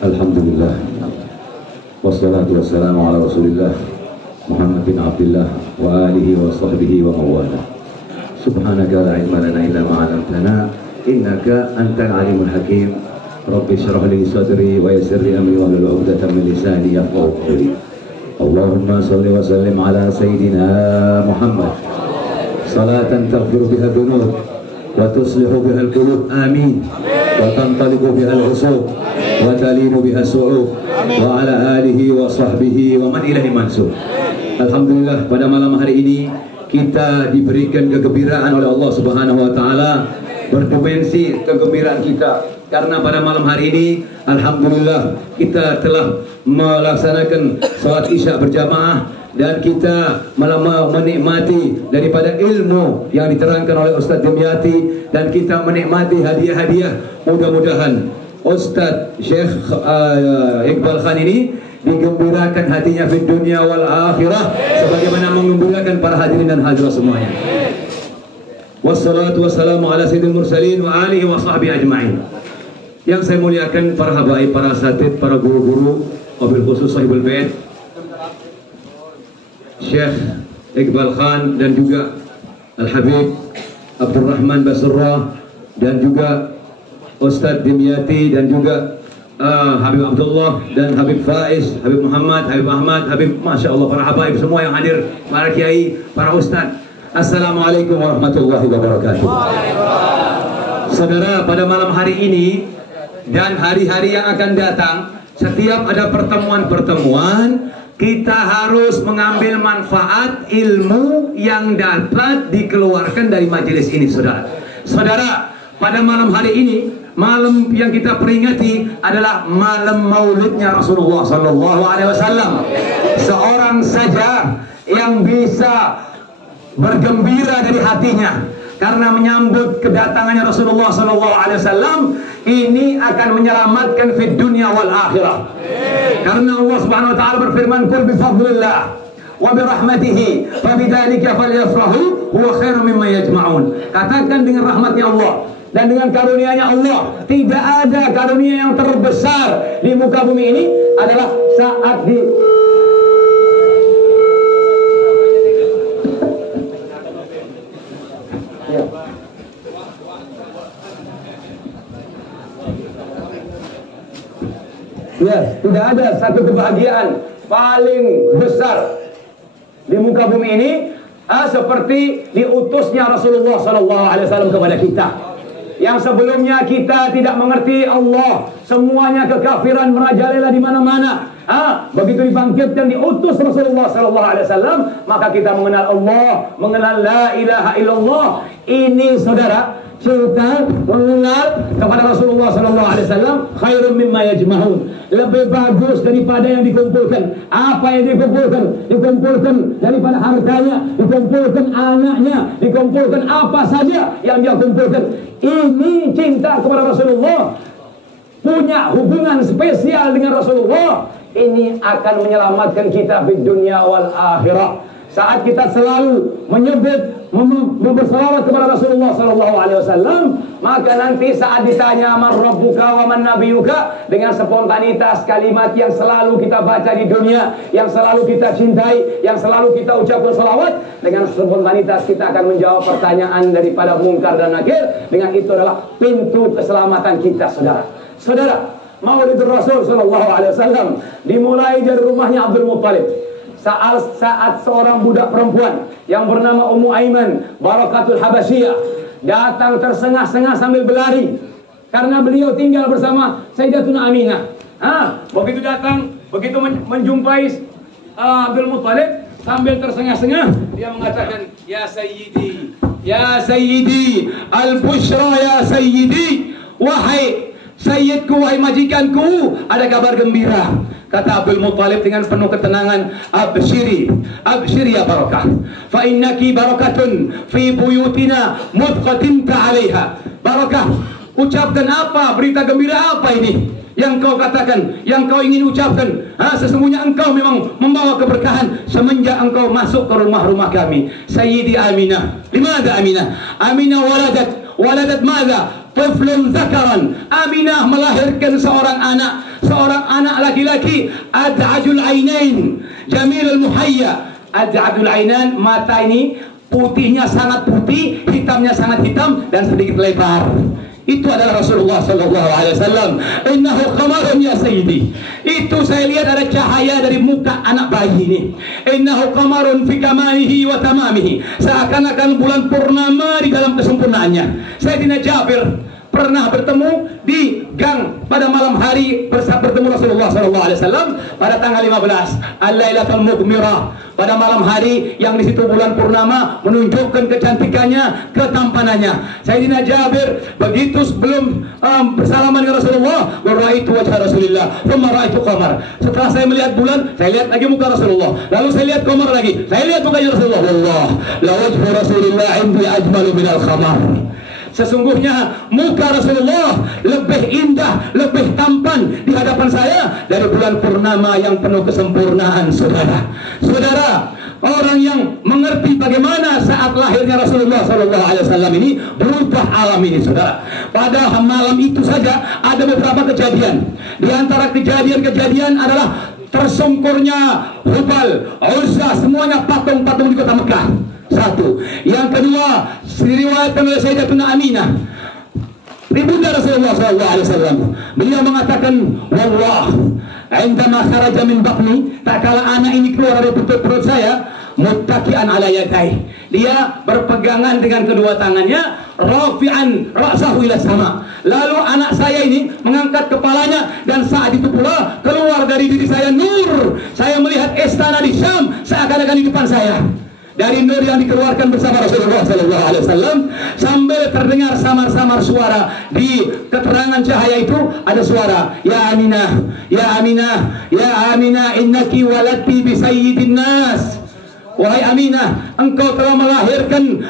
Alhamdulillah. Wassalatu wassalamu ala Rasulillah Muhammad bin Abdullah wa alihi wa sahbihi wa mawala. Subhanaka la ilma lana illa ma 'allamtana innaka antal alimul hakim. Rabbi shrah li sadri wa yassir li amri wahlul 'uqdatam min lisani yafqahu qawli. Allahumma salli wa sallim ala sayyidina Muhammad salatan taghfiru biha dhunub wa tuslihu biha al-qulub. Amin. Wa tantaliqu biha al-usub wa talinu biha su'ub wa ala alihi wa sahbihi wa man ilahi mansub. Alhamdulillah, pada malam hari ini kita diberikan kegembiraan oleh Allah Subhanahu wa taala, berdimensi kegembiraan kita karena pada malam hari ini alhamdulillah kita telah melaksanakan salat Isya berjamaah dan kita menikmati daripada ilmu yang diterangkan oleh Ustaz Dimyati dan kita menikmati hadiah-hadiah. Mudah-mudahan Ustaz Syekh Iqbal Khan ini digembirakan hatinya di dunia wal akhirah sebagaimana menggembirakan para hadirin dan hadirat semuanya. Wassalatu wassalamu ala sayyidil mursalin wa alihi wa sahbihi ajma'in. Yang saya muliakan para habaib, para asatid, para guru-guru, wabil khusus sahibul bait Syekh Iqbal Khan dan juga Al-Habib Abdurrahman Basurrah dan juga Ustaz Dimyati dan juga Habib Abdullah dan Habib Faiz, Habib Muhammad, Habib Ahmad, Habib Masya Allah, para habaib semua yang hadir, para kiai, para ustaz. Assalamualaikum warahmatullahi wabarakatuh. Saudara, pada malam hari ini dan hari-hari yang akan datang, setiap ada pertemuan-pertemuan, kita harus mengambil manfaat ilmu yang dapat dikeluarkan dari majelis ini, saudara. Saudara, pada malam hari ini, malam yang kita peringati adalah malam maulidnya Rasulullah Sallallahu Alaihi Wasallam. Seorang saja yang bisa bergembira dari hatinya karena menyambut kedatangannya Rasulullah Sallallahu Alaihi Wasallam ini akan menyelamatkan fid dunya wal akhirah. Karena Allah Subhanahu Wa Taala berfirman, "Qul bi fadlillah wa bi rahmatihi fa bidzalika falyafrahu huwa khairum mimma yajma'un." Katakan dengan rahmatnya Allah dan dengan karunia-Nya Allah, tidak ada karunia yang terbesar di muka bumi ini adalah saat di tidak ada satu kebahagiaan paling besar di muka bumi ini seperti diutusnya Rasulullah Sallallahu Alaihi Wasallam kepada kita. Yang sebelumnya kita tidak mengerti Allah, semuanya kekafiran merajalela di mana-mana. Begitu dibangkitkan diutus Rasulullah Sallallahu Alaihi Wasallam, maka kita mengenal Allah, mengenal la ilaha illallah. Ini saudara, kita mengenal kepada Rasulullah Sallallahu Alaihi Wasallam khairun mimma yajma'un, lebih bagus daripada yang dikumpulkan. Apa yang dikumpulkan? Dikumpulkan daripada hartanya, dikumpulkan anaknya, dikumpulkan apa saja yang dia kumpulkan. Ini cinta kepada Rasulullah, punya hubungan spesial dengan Rasulullah. Ini akan menyelamatkan kita di dunia wal akhirah. Saat kita selalu menyebut, berselawat kepada Rasulullah Sallallahu Alaihi Wasallam, maka nanti saat ditanya man rabbuka wa man nabiyuka, dengan spontanitas kalimat yang selalu kita baca di dunia, yang selalu kita cintai, yang selalu kita ucapkan selawat, dengan spontanitas kita akan menjawab pertanyaan daripada mungkar dan nakir. Dengan itu adalah pintu keselamatan kita, saudara. Saudara, Maulid Rasul Sallallahu Alaihi Wasallam dimulai dari rumahnya Abdul Muttalib. Saat seorang budak perempuan yang bernama Ummu Aiman Barakatul Habasyiyah datang tersengah-sengah sambil berlari karena beliau tinggal bersama Sayyidatuna Aminah. Begitu datang, begitu menjumpai Abdul Muttalib sambil tersengah-sengah, dia mengatakan, "Ya Sayyidi, ya Sayyidi, al-bushra ya Sayyidi, wahai Sayyidku, wahai majikanku, ada kabar gembira." Kata Abdul Muttalib dengan penuh ketenangan, "Abshiri, abshiri ya Barakah, fa innaki barakatun fi buyutina mudqatinta 'alaiha." Barakah, ucapkan apa, berita gembira apa ini yang kau katakan, yang kau ingin ucapkan? Sesungguhnya engkau memang membawa keberkahan semenjak engkau masuk ke rumah-rumah kami. Sayyidi Aminah, limada Aminah? Aminah waladat madza? tiflun zakaran. Aminah melahirkan seorang anak laki-laki, ad'ajul ainain, jamilul muhayya. Ad'ajul ainan, mata ini putihnya sangat putih, hitamnya sangat hitam dan sedikit lebar. Itu adalah Rasulullah sallallahu alaihi wasallam. Innahu qamarun ya sayyidi. Itu saya lihat ada cahaya dari muka anak bayi ini. Innahu qamarun fi kamalihi wa tamamihi. Seakan-akan bulan purnama di dalam kesempurnaannya. Sayyidina Jabir pernah bertemu di gang pada malam hari bertemu Rasulullah sallallahu alaihi wasallam pada tanggal 15 Al-Lailatul Mughmirah, pada malam hari yang di situ bulan purnama menunjukkan kecantikannya, ketampanannya. Sayyidina Jabir begitu sebelum bersalaman dengan Rasulullah, "Ra'aitu wajha Rasulillah, thumma ra'aitu qamar." Setelah saya melihat bulan, saya lihat lagi muka Rasulullah. Lalu saya lihat qamar lagi. Saya lihat mukanya Rasulullah. Wallah, la wajhu Rasulillah 'indi ajmalu minal qamar. Sesungguhnya muka Rasulullah lebih indah, lebih tampan di hadapan saya dari bulan purnama yang penuh kesempurnaan, saudara. Saudara, orang yang mengerti bagaimana saat lahirnya Rasulullah SAW ini berubah alam ini, saudara. Pada malam itu saja ada beberapa kejadian. Di antara kejadian-kejadian adalah tersungkurnya Hubal, Uzza, semuanya patung-patung di kota Mekah. Satu. Yang kedua, diriwayatkan oleh Sayyidatuna Aminah, ibunda Rasulullah SAW. Beliau mengatakan, "Wallah, indama kharaja min batni," tak kala anak ini keluar dari perut saya, muttaki'an ala yadai. Dia berpegangan dengan kedua tangannya, rafi'an ra'sahu ila sama. Lalu anak saya ini mengangkat kepalanya, dan saat itu pula keluar dari diri saya nur. Saya melihat istana di Syam seakan-akan di depan saya. Dari nur yang dikeluarkan bersama Rasulullah SAW, sambil terdengar samar-samar suara. Di keterangan cahaya itu ada suara, "Ya Aminah, ya Aminah, ya Aminah, innaki waladti bi sayyidin nas." Wahai Aminah, engkau telah melahirkan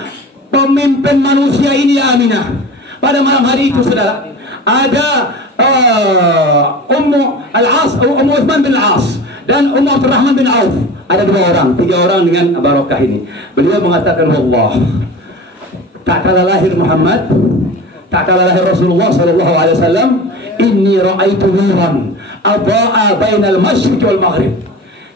pemimpin manusia ini, ya Aminah. Pada malam hari itu, saudara, ada Ummu Uthman bin Al-As dan Ummu Abdurrahman bin Auf. Ada tiga orang dengan barokah ini. Beliau mengatakan, "Wallah, tak kala lahir Muhammad, tak kala lahir Rasulullah sallallahu alaihi wasallam, inni ra'aitu nuran adha'a bainal masyriq wal maghrib."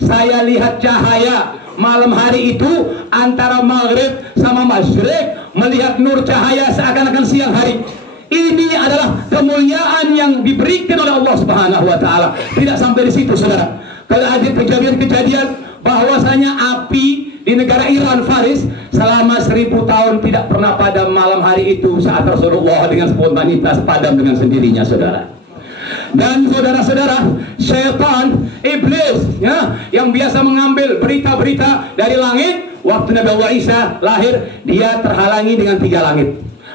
Saya lihat cahaya malam hari itu antara maghrib sama masyriq, melihat nur cahaya seakan-akan siang hari. Ini adalah kemuliaan yang diberikan oleh Allah Subhanahu wa taala. Tidak sampai di situ, saudara. Kalau ada kejadian-kejadian bahwasanya api di negara Iran, Faris, selama 1000 tahun tidak pernah padam malam hari itu saat Rasulullah dengan spontanitas padam dengan sendirinya, saudara. Dan saudara-saudara, syaitan, iblis, ya, yang biasa mengambil berita-berita dari langit, waktu Nabi Allah Isa lahir, dia terhalangi dengan 3 langit.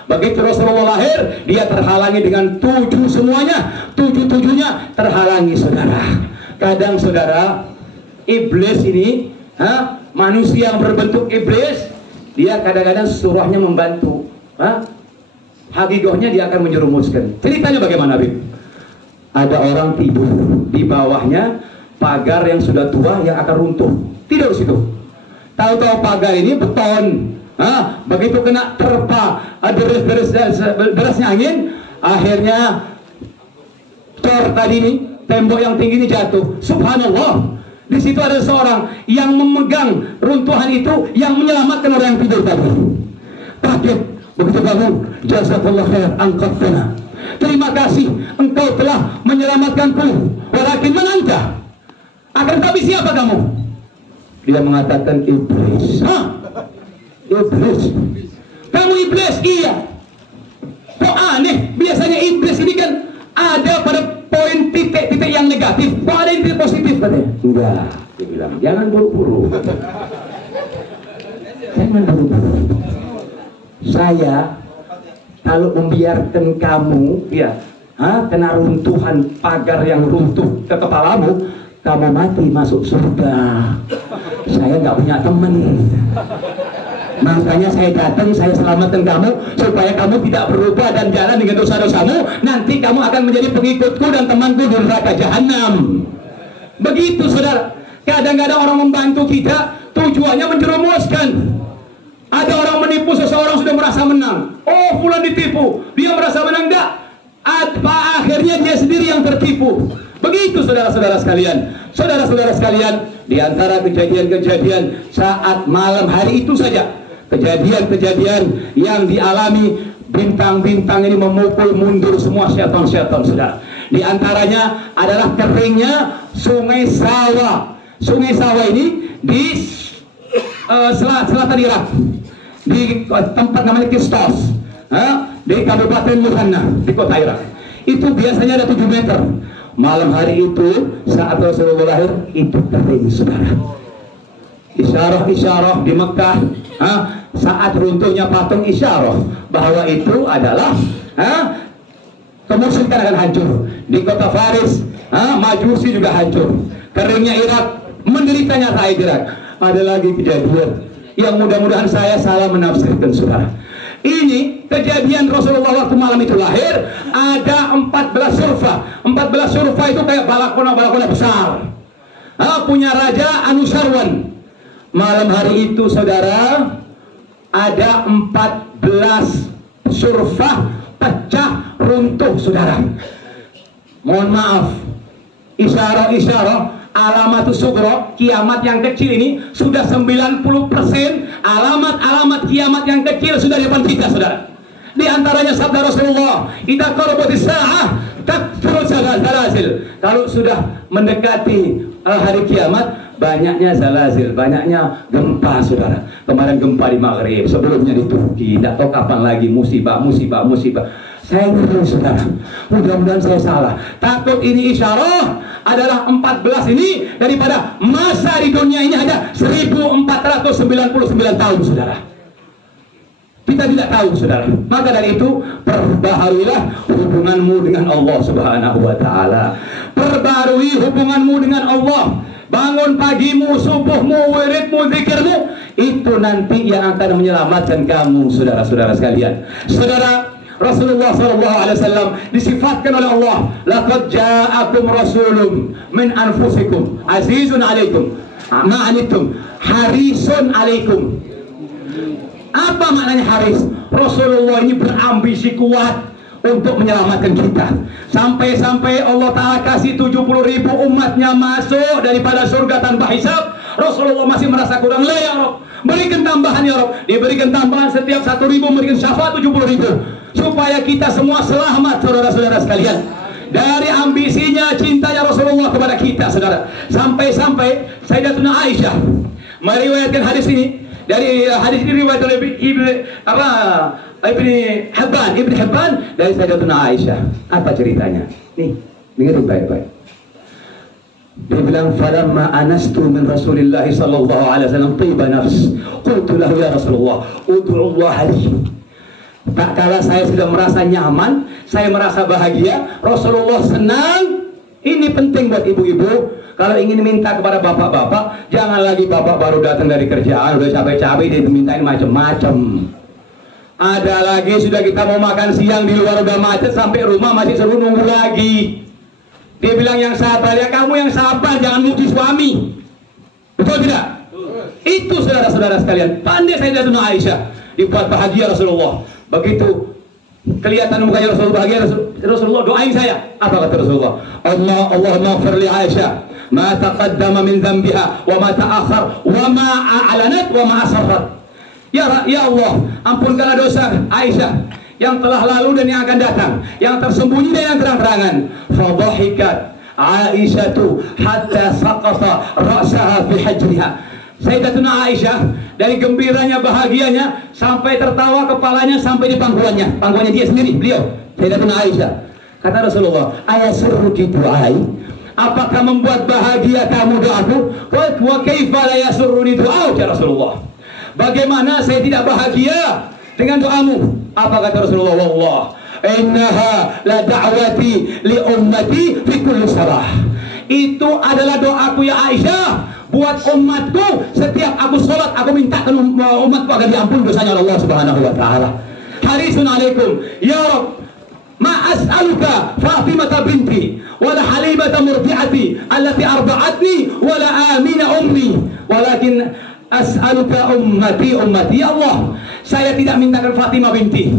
Begitu Rasulullah lahir, dia terhalangi dengan 7 semuanya, 7-7-nya terhalangi, saudara. Kadang, saudara, iblis ini, manusia yang berbentuk iblis, dia kadang-kadang surahnya membantu, hakikatnya dia akan menjerumuskan. Ceritanya bagaimana, Bib? Ada orang tidur di bawahnya pagar yang sudah tua yang akan runtuh, tidur situ. Tahu-tahu pagar ini beton, begitu kena terpa derasnya angin, akhirnya cor tadi ini, tembok yang tinggi ini jatuh. Subhanallah, di situ ada seorang yang memegang runtuhan itu, yang menyelamatkan orang yang tidur tadi. Kaget, begitu bangun, jazakallah khair, angkatna. Terima kasih, engkau telah menyelamatkanku. Walakin man anta? Akan tapi siapa kamu? Dia mengatakan iblis. Iblis. Kamu iblis? Iya. Kok aneh? Biasanya iblis ini kan ada pada poin titik-titik yang negatif. Kok ada yang titik positif katanya? Enggak. Dia bilang, jangan buru-buru. Jangan buru-buru. Saya kalau membiarkan kamu, kena runtuhan pagar yang runtuh ke kepalamu, kamu mati masuk surga. Saya nggak punya teman. Makanya saya datang, saya selamatkan kamu supaya kamu tidak berubah dan jalan dengan dosa-dosamu. Nanti kamu akan menjadi pengikutku dan temanku di neraka jahanam. Begitu, saudara. Kadang-kadang orang membantu kita tujuannya menjerumuskan. Ada orang menipu seseorang sudah merasa menang. Oh, fulan ditipu, dia merasa menang. Enggak. Akhirnya dia sendiri yang tertipu. Begitu saudara-saudara sekalian. Saudara-saudara sekalian, di antara kejadian-kejadian saat malam hari itu saja, kejadian-kejadian yang dialami, bintang-bintang ini memukul mundur semua syaitan-syaitan, saudara. Di antaranya adalah keringnya Sungai Sawa. Sungai Sawa ini di selatan Irak, di tempat namanya Kistos, di Kabupaten Muthanna, di kota Irak. Itu biasanya ada 7 meter. Malam hari itu saat Rasulullah lahir itu kering, saudara. Isyarah-isyarah di Mekah, saat runtuhnya patung isyarah bahwa itu adalah kemusyrikan akan hancur. Di kota Faris, Majusi juga hancur. Keringnya Irak, menderitanya rakyat Irak. Ada lagi kejadian yang mudah-mudahan saya salah menafsirkan, saudara. Ini kejadian Rasulullah waktu malam itu lahir, ada 14 surfa. 14 surfa itu kayak balakona besar. Punya Raja Anusharwan. Malam hari itu, saudara, ada 14 surfa pecah runtuh, saudara. Mohon maaf, isyarah alamatus sugro, kiamat yang kecil ini sudah 90%. Alamat-alamat kiamat yang kecil sudah di depan kita, saudara. Di antaranya sabda Rasulullah, idza qarabatis sa'ah takthuru zalazil. Kalau sudah mendekati hari kiamat, banyaknya zalazil, banyaknya gempa, saudara. Kemarin gempa di Maghrib, sebelumnya di Turki, tidak tahu kapan lagi musibah. Saya ngeri, saudara. Mudah-mudahan saya salah. Takut ini isyarah adalah 14 ini daripada masa di dunia ini ada 1499 tahun, saudara. Kita tidak tahu, saudara. Maka dari itu, perbaharuilah hubunganmu dengan Allah Subhanahu wa Ta'ala. Perbarui hubunganmu dengan Allah. Bangun pagimu, subuhmu, wiridmu, zikirmu, itu nanti yang akan menyelamatkan kamu, saudara-saudara sekalian. Saudara, Rasulullah SAW disifatkan oleh Allah, laqad ja'akum rasulun min anfusikum azizun alaikum ma'anitum harisun alaikum. Apa maknanya haris? Rasulullah ini berambisi kuat untuk menyelamatkan kita. Sampai-sampai Allah Ta'ala kasih 70.000 umatnya masuk daripada surga tanpa hisab. Rasulullah masih merasa kurang. La ya Rabb, berikan tambahan ya Rabb. Diberikan tambahan setiap 1.000 memberikan syafaat 70.000 supaya kita semua selamat, saudara-saudara sekalian. Dari ambisinya, cintanya Rasulullah kepada kita, saudara. Sampai-sampai Sayyidatuna Aisyah meriwayatkan hadis ini. Dari hadis ini riwayat oleh Ibn Hibban dari Sayyidatuna Aisyah. Apa ceritanya? Nih, dengerin baik-baik. Dia bilang, falamma anastu min Rasulillah sallallahu alaihi wasallam tiba nafs, qultu lahu ya Rasulullah, ud'u Allah li. Tak kala saya sudah merasa nyaman, saya merasa bahagia, Rasulullah senang. Ini penting buat ibu-ibu. Kalau ingin minta kepada bapak-bapak, jangan lagi bapak baru datang dari kerjaan, udah capek-capek dia mintain macam-macam. Ada lagi sudah kita mau makan siang di luar udah macet, sampai rumah masih suruh nunggu lagi. Dia bilang yang sabar, ya kamu yang sabar, jangan muji suami. Betul tidak? Itu saudara-saudara sekalian, pandai Sayyidatuna Aisyah dibuat bahagia Rasulullah. Begitu kelihatan mukanya Rasulullah bahagia, Rasulullah doain saya. Apa kata Rasulullah? Allahumma ighfir li Aisyah ma taqaddama min dhanbiha wa ma ta'akhkhar wa ma a'lanat wa ma asarrat. Ya Allah, ampunkanlah dosa Aisyah yang telah lalu dan yang akan datang, yang tersembunyi dan yang terang-terangan. Fadhahikat Aisyatu hatta saqata ra'saha fi hajriha. Sayyidatuna Aisyah dari gembiranya, bahagianya, sampai tertawa kepalanya sampai di pangkuannya dia sendiri, beliau Sayyidatuna Aisyah. Kata Rasulullah, ayasurruki du'ai, apakah membuat bahagia kamu doaku? Wa kaifa la yasurruni du'au, ya Rasulullah, bagaimana saya tidak bahagia dengan doamu? Apa kata Rasulullah? Wallah innaha la da'wati li ummati fi kulli salah. Itu adalah doaku ya Aisyah buat umatku. Setiap aku sholat, aku mintakan umatku agar diampuni dosanya oleh Allah Subhanahu wa Ta'ala. Harisun alaikum ya Rabb, ma as'aluka Fatimata binti wala Halimata murdi'ati allati arba'atni wala Amina ummi, walakin as'aluka ummati ummati. Ya Allah, saya tidak mintakan Fatimah binti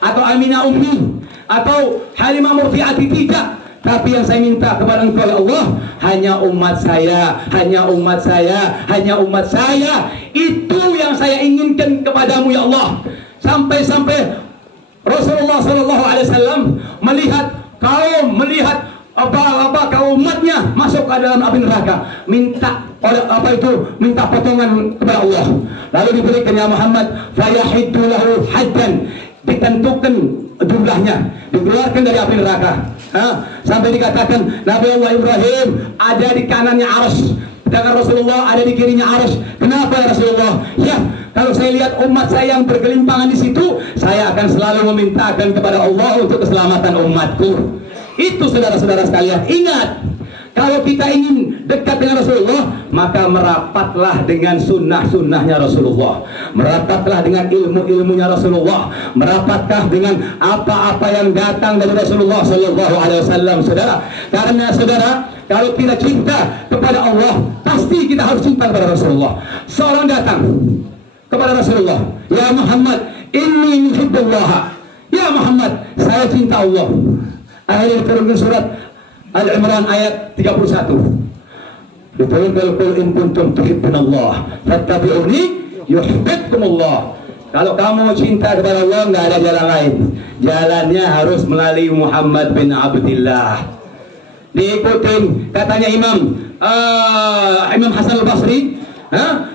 atau Aminah ummi atau Halimah murdiati, tidak. Tapi yang saya minta kepada Engkau ya Allah, hanya umat saya, hanya umat saya, hanya umat saya. Itu yang saya inginkan kepadamu ya Allah. Sampai-sampai Rasulullah SAW melihat kaum umatnya masuk ke dalam api neraka, minta minta potongan kepada Allah. Lalu diberikan ya Muhammad, fayahiddu lahu haddan, ditentukan jumlahnya, dikeluarkan dari api neraka. Sampai dikatakan Nabi Allah Ibrahim ada di kanannya Arsy, sedangkan Rasulullah ada di kirinya Arsy. Kenapa ya Rasulullah? Ya, kalau saya lihat umat saya yang bergelimpangan di situ, saya akan selalu memintakan kepada Allah untuk keselamatan umatku. Itu saudara-saudara sekalian, ingat, kalau kita ingin dekat dengan Rasulullah, maka merapatlah dengan sunnah-sunnahnya Rasulullah, merapatlah dengan ilmu-ilmunya Rasulullah, merapatlah dengan apa-apa yang datang dari Rasulullah Sallallahu Alaihi Wasallam, saudara. Karena saudara, kalau kita cinta kepada Allah, pasti kita harus cinta kepada Rasulullah. Seorang datang kepada Rasulullah, ya Muhammad, inni muhibbullah. Ya Muhammad, saya cinta Allah. Akhirnya diturunkan surat Al-Imran ayat 31. Diturunkan qul in kuntum tuhibbunallah fattabi'uni yuhibbukumullah. Kalau kamu cinta kepada Allah, nggak ada jalan lain. Jalannya harus melalui Muhammad bin Abdullah. Diikutin, katanya Imam Hasan al-Basri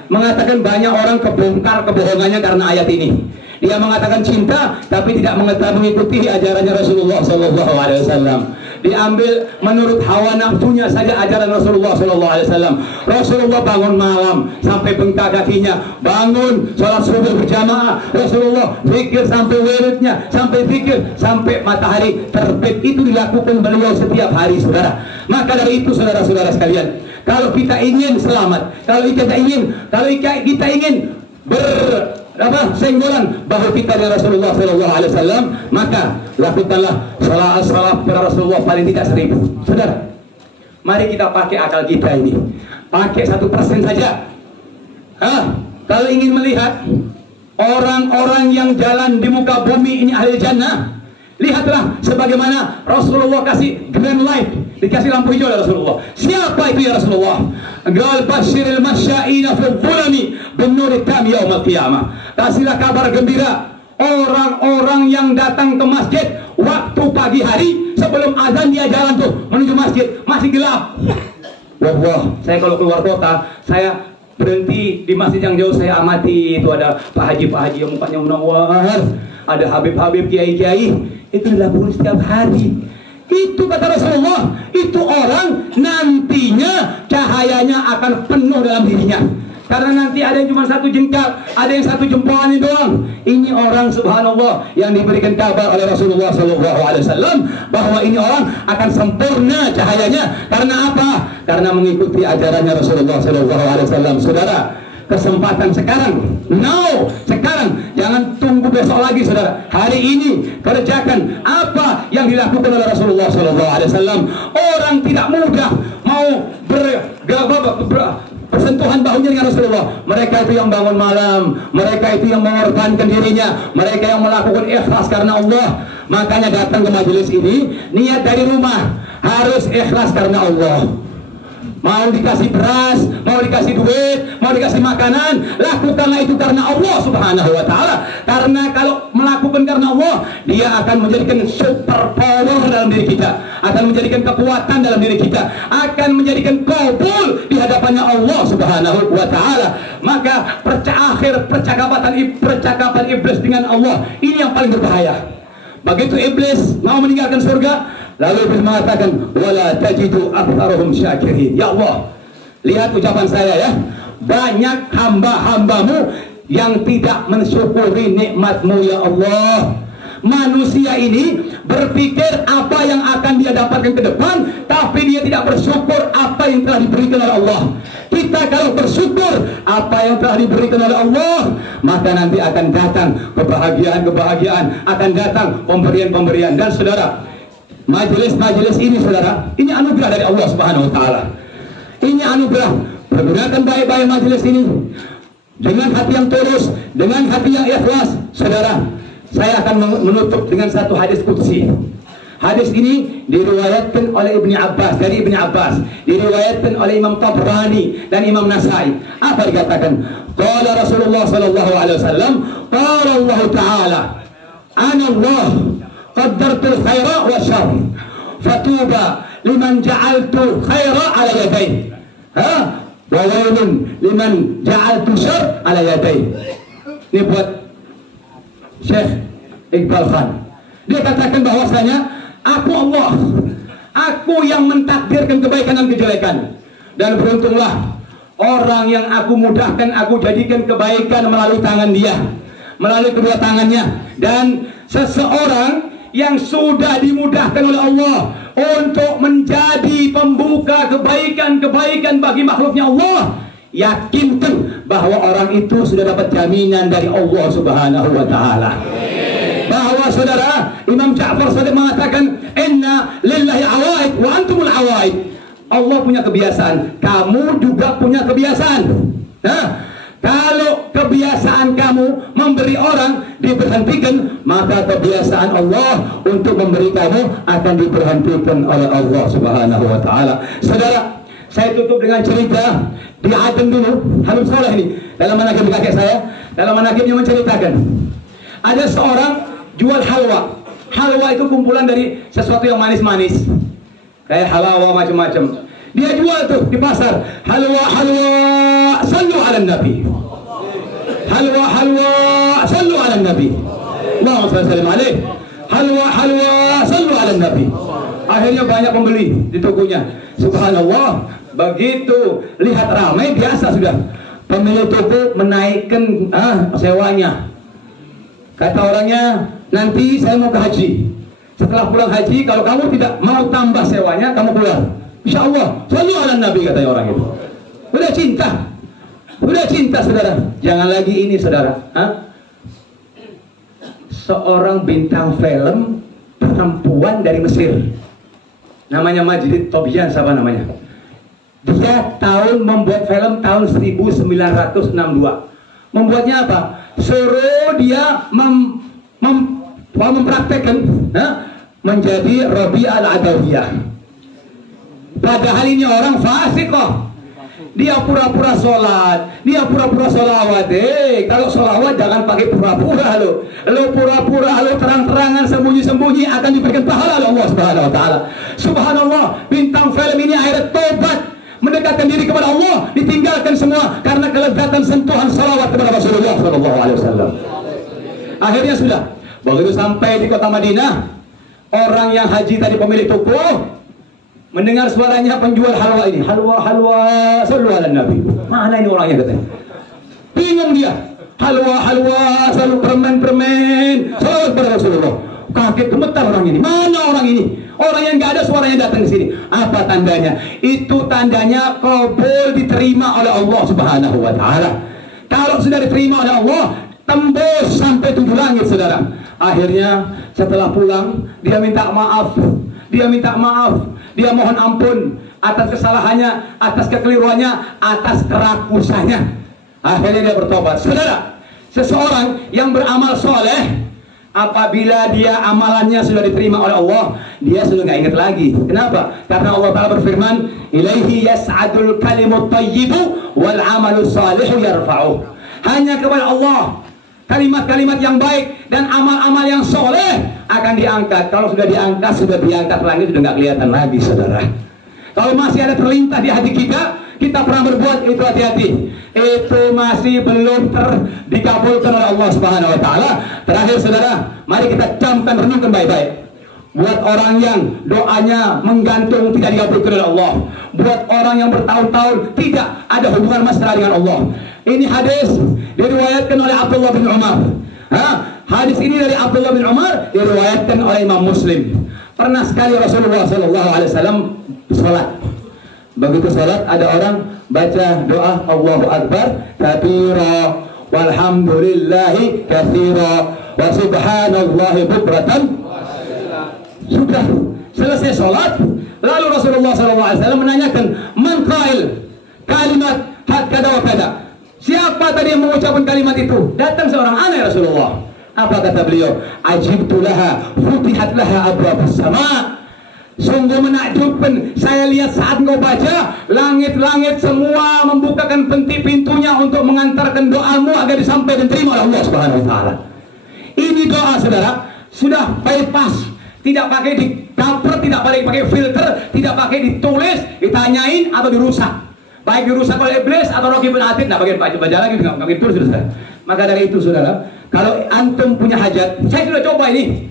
mengatakan banyak orang kebongkar kebohongannya karena ayat ini. Dia mengatakan cinta tapi tidak mengikuti ajarannya Rasulullah Sallallahu Alaihi Wasallam. Diambil menurut hawa nafsunya saja ajaran Rasulullah Sallallahu Alaihi Wasallam. Rasulullah bangun malam sampai bengkak kakinya, bangun sholat subuh berjamaah. Rasulullah zikir sampai wiridnya, sampai zikir sampai matahari terbit. Itu dilakukan beliau setiap hari, saudara. Maka dari itu saudara-saudara sekalian, kalau kita ingin selamat, kalau kita ingin senggolan bahu kita dengan Rasulullah Sallallahu Alaihi Wasallam, maka lakukanlah salat kepada Rasulullah paling tidak 1000. Saudara, mari kita pakai akal kita ini, pakai 1% saja. Kalau ingin melihat orang-orang yang jalan di muka bumi ini ahli jannah, lihatlah sebagaimana Rasulullah kasih green light, dikasih lampu hijau oleh Rasulullah. Siapa itu ya Rasulullah? Qal basyiril masya'ina fil dhulami bin nuri tam yaumil qiyamah. Kasihlah kabar gembira orang-orang yang datang ke masjid waktu pagi hari sebelum azan, dia jalan tuh menuju masjid, masih gelap. Wah, saya kalau keluar kota, saya berhenti di masjid yang jauh, saya amati itu ada Pak Haji yang mukanya munawwar, ada Habib kiai-kiai, itu dilakukan setiap hari. Itu kata Rasulullah, itu orang nantinya cahayanya akan penuh dalam dirinya. Karena nanti ada yang cuma 1 jengkal, ada yang 1 jempol ini doang. Ini orang subhanallah yang diberikan kabar oleh Rasulullah Sallallahu Alaihi Wasallam bahwa ini orang akan sempurna cahayanya. Karena apa? Karena mengikuti ajarannya Rasulullah Sallallahu Alaihi Wasallam. Saudara, kesempatan sekarang, sekarang, jangan tunggu besok lagi, saudara. Hari ini kerjakan apa yang dilakukan oleh Rasulullah Sallallahu Alaihi Wasallam. Orang tidak mudah mau bersentuhan bahunya dengan Rasulullah. Mereka itu yang bangun malam, mereka itu yang mengorbankan dirinya, mereka yang melakukan ikhlas karena Allah. Makanya datang ke majelis ini, niat dari rumah harus ikhlas karena Allah. Mau dikasih beras, mau dikasih duit, mau dikasih makanan, lakukanlah itu karena Allah Subhanahu wa Ta'ala. Karena kalau melakukan karena Allah, dia akan menjadikan super power dalam diri kita, akan menjadikan kekuatan dalam diri kita, akan menjadikan kabul di hadapannya Allah Subhanahu wa Ta'ala. Maka percakapan iblis dengan Allah ini yang paling berbahaya. Begitu iblis mau meninggalkan surga, lalu iblis mengatakan, wala tajidu aktsarahum syakirin. Ya Allah, lihat ucapan saya ya, banyak hamba-hambamu yang tidak mensyukuri nikmatmu ya Allah. Manusia ini berpikir apa yang akan dia dapatkan ke depan, tapi dia tidak bersyukur apa yang telah diberikan oleh Allah. Kita kalau bersyukur apa yang telah diberikan oleh Allah, maka nanti akan datang kebahagiaan, akan datang pemberian. Dan saudara, majelis ini saudara, ini anugerah dari Allah Subhanahu wa Ta'ala. Ini anugerah. Pergunakan baik-baik majelis ini. dengan hati yang tulus, dengan hati yang ikhlas, saudara, saya akan menutup dengan satu hadis qudsi. Hadis ini diriwayatkan oleh Ibnu Abbas, dari Ibnu Abbas, diriwayatkan oleh Imam Tabrani dan Imam Nasai. Apa dikatakan? Qala Rasulullah sallallahu alaihi wasallam, qala Allah Ta'ala, ana Allah qaddartul khaira wa syarr, fatuba liman ja'altu khaira ala yadayhi, wa wailun liman ja'altu syarr ala yadayhi. Ini buat Syekh Iqbal Khan. Dia katakan bahwasanya aku Allah, aku yang mentakdirkan kebaikan dan kejelekan, dan beruntunglah orang yang aku mudahkan, aku jadikan kebaikan melalui tangan dia, melalui kedua tangannya. Dan seseorang yang sudah dimudahkan oleh Allah untuk menjadi pembuka kebaikan-kebaikan bagi makhluknya Allah, yakinkan bahwa orang itu sudah dapat jaminan dari Allah Subhanahu wa Ta'ala. Bahwa saudara, Imam Ja'far Shadiq mengatakan, inna lillahi awaid wa antumul awaid. Allah punya kebiasaan, kamu juga punya kebiasaan. Nah, kalau kebiasaan kamu memberi orang diberhentikan, maka kebiasaan Allah untuk memberi kamu akan diberhentikan oleh Allah Subhanahu wa Ta'ala. Saudara, saya tutup dengan cerita di Aden dulu, Halum Soleh ini, dalam manaqib kakek saya, dalam manaqibnya menceritakan ada seorang jual halwa. Halwa itu kumpulan dari sesuatu yang manis-manis, kayak halawa macam-macam. Dia jual tuh di pasar, halwa sallu ala nabi, halwa sallu ala nabi, Allahumma salli alaihi, halwa sallu ala nabi. Akhirnya banyak pembeli di tokonya. Subhanallah, begitu lihat ramai, biasa sudah pemilik toko menaikkan sewanya. Kata orangnya, nanti saya mau ke haji. Setelah pulang haji, kalau kamu tidak mau tambah sewanya, kamu pulang. Insya Allah, selalu ala Nabi, katanya orang itu. Udah cinta saudara. Jangan lagi ini saudara. Seorang bintang film perempuan dari Mesir, namanya Majid Tobian, siapa namanya? Dia membuat film tahun 1962. Membuatnya apa? Suruh dia mempraktekkan menjadi Rabi al-Adawiyah. Padahal ini orang fasik kok. Dia pura-pura sholat, dia pura-pura sholawat. Kalau sholawat jangan pakai pura-pura lo. Lo pura-pura, lo terang-terangan, sembunyi-sembunyi, akan diberikan pahala oleh Allah Subhanahu wa Ta'ala. Subhanallah, bintang film ini akhirnya tobat, mendekatkan diri kepada Allah, ditinggalkan semua karena kelezatan sentuhan salawat kepada Rasulullah SAW. Akhirnya sudah, begitu sampai di kota Madinah, orang yang haji tadi, pemilik toko, mendengar suaranya penjual halwa ini, halwa sallu ala nabi. Mana ini orangnya, katanya. Bingung dia, halwa sallu, permen salawat kepada Rasulullah. Kaget, gemetar orang ini. Mana orang ini? Orang yang nggak ada suaranya datang ke sini. Apa tandanya? Itu tandanya kabul, diterima oleh Allah Subhanahu wa Ta'ala. Kalau sudah diterima oleh Allah, tembus sampai 7 langit, saudara. Akhirnya setelah pulang, dia minta maaf, dia mohon ampun atas kesalahannya, atas kekeliruannya, atas kerakusannya. Akhirnya dia bertobat. Saudara, seseorang yang beramal soleh, apabila dia amalannya sudah diterima oleh Allah, dia sudah nggak ingat lagi. Kenapa? Karena Allah Ta'ala berfirman, ilaihi yas'adul kalimut tayyibu wal amalu salihu yarfa'uh. Hanya kepada Allah kalimat-kalimat yang baik dan amal-amal yang soleh akan diangkat. Kalau sudah diangkat langit sudah nggak kelihatan lagi, saudara. Kalau masih ada terlintas di hati kita pernah berbuat, itu hati-hati. Itu masih belum dikabulkan oleh Allah Subhanahu wa Ta'ala. Terakhir saudara, mari kita camkan, renungkan baik-baik. Buat orang yang doanya menggantung tidak dikabulkan oleh Allah, buat orang yang bertahun-tahun tidak ada hubungan mesra dengan Allah. Ini hadis diriwayatkan oleh Abdullah bin Umar. Hadis ini dari Abdullah bin Umar diriwayatkan oleh Imam Muslim. Pernah sekali Rasulullah SAW sholat. Begitu sholat, ada orang baca doa Allahu Akbar kabira walhamdulillahi katsira wa subhanallahi bukratan. Sudah selesai sholat, lalu Rasulullah SAW menanyakan, man qail kalimat hakada wa kada, Siapa tadi yang mengucapkan kalimat itu? Datang seorang anak Rasulullah. Apa kata beliau? Ajibtu laha futihat laha abwabus sama. Sungguh menakjubkan, saya lihat saat engkau baca, langit-langit semua membukakan pintunya untuk mengantarkan doamu agar disampaikan dan terima oleh Allah Subhanahu wa taala. Ini doa saudara, sudah bypass, tidak pakai ditaper, tidak pakai filter, tidak pakai ditulis, ditanyain atau dirusak. Baik dirusak oleh iblis atau roh ibn atid, tidak pakai baca lagi, tidak pakai tulis saudara. Maka dari itu saudara, kalau antum punya hajat, saya sudah coba ini.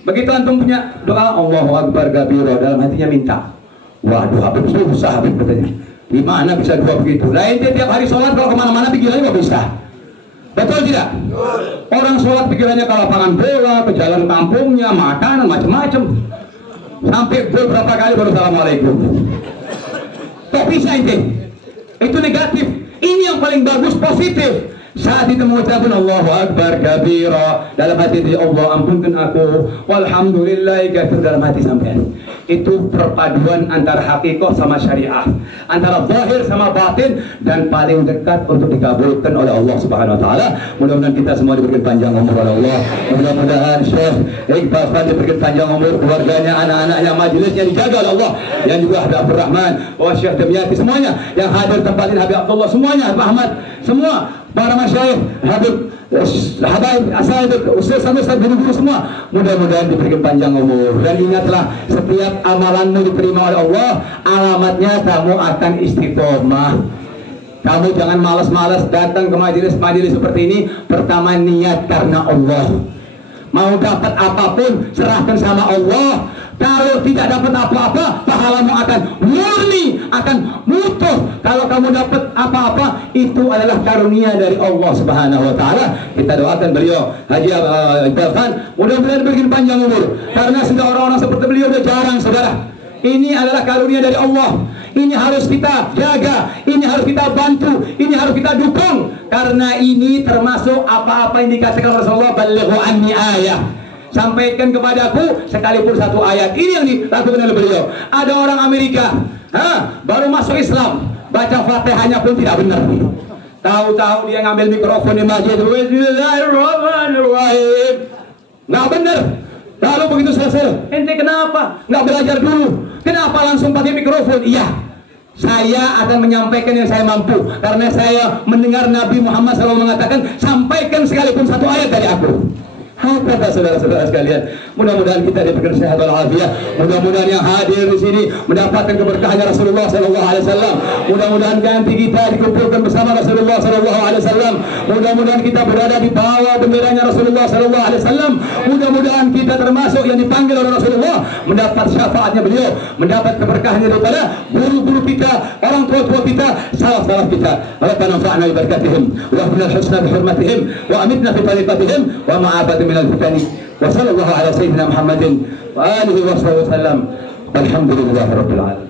Begitu antum punya doa Allahu Akbar kabira, dalam hatinya minta. Waduh, Habib susah Habib katanya. Gimana bisa doa begitu? Lain dia tiap hari sholat kalau kemana-mana pikirannya nggak bisa. Betul tidak? Orang sholat pikirannya ke lapangan bola, ke jalan kampungnya, makanan macam-macam. Sampai beberapa kali baru assalamualaikum. Kok bisa ini? Itu negatif. Ini yang paling bagus, positif. Saat itu mengucapkan Allahu Akbar kabira, dalam hati dia Allah ampunkan aku, walhamdulillah katsir, dalam hati sampean. Itu perpaduan antara hakikat sama syariah, antara zahir sama batin, dan paling dekat untuk dikabulkan oleh Allah Subhanahu wa taala. Mudah-mudahan kita semua diberikan panjang umur oleh Allah. Mudah-mudahan Syekh Iqbal Khan diberikan panjang umur, keluarganya, anak-anaknya, majelisnya dijaga oleh Allah. Yang juga Habib Abdul Rahman, Syekh Damyati, semuanya yang hadir tempat ini, Habib Abdullah, semuanya, Habib Ahmad, semua para masyayikh, Habib Habaib, Asaid, Ustaz guru-guru semua, mudah-mudahan diberikan panjang umur. Dan ingatlah, setiap amalanmu diterima oleh Allah, alamatnya kamu akan istiqomah. Kamu jangan malas-malas datang ke majelis-majelis seperti ini. Pertama, niat karena Allah. Mau dapat apapun, serahkan sama Allah. Kalau tidak dapat apa-apa, pahalamu akan murni, akan mutuh. Kalau kamu dapat apa-apa, itu adalah karunia dari Allah Subhanahu wa taala. Kita doakan beliau Haji Iqbal Khan, mudah-mudahan diberikan panjang umur. Karena sudah orang-orang seperti beliau sudah jarang, saudara. Ini adalah karunia dari Allah. Ini harus kita jaga, ini harus kita bantu, ini harus kita dukung. Karena ini termasuk apa-apa yang dikatakan Rasulullah, balighu anni ayah. Sampaikan kepadaku sekalipun satu ayat. Ini yang dilakukan oleh beliau. Ada orang Amerika, baru masuk Islam, baca Fatihahnya pun tidak benar. Tahu-tahu dia ngambil mikrofon di masjid, Bismillahirrahmanirrahim, nggak benar. Lalu begitu selesai, ente kenapa nggak belajar dulu? Kenapa langsung pakai mikrofon? Iya, saya akan menyampaikan yang saya mampu, karena saya mendengar Nabi Muhammad SAW mengatakan, sampaikan sekalipun satu ayat dari aku. Kata saudara-saudara sekalian, mudah-mudahan kita diberikan sehat walafiat. Mudah-mudahan yang hadir di sini mendapatkan keberkahannya Rasulullah Sallallahu Alaihi Wasallam. Mudah-mudahan nanti kita dikumpulkan bersama Rasulullah Sallallahu Alaihi Wasallam. Mudah-mudahan kita berada di bawah benderanya Rasulullah Sallallahu Alaihi Wasallam. Mudah-mudahan kita termasuk yang dipanggil oleh Rasulullah, mendapat syafaatnya beliau, mendapat keberkahannya daripada guru-guru kita, orang tua-tua kita, salaf-salaf kita. Rabbana anfa'na bi barakatihim wa ahlina husna bi hurmatihim wa amitna fi tariqatihim wa ma'abadim من الفتن وصلى الله على سيدنا محمد وآله وصحبه وسلم والحمد لله رب العالمين.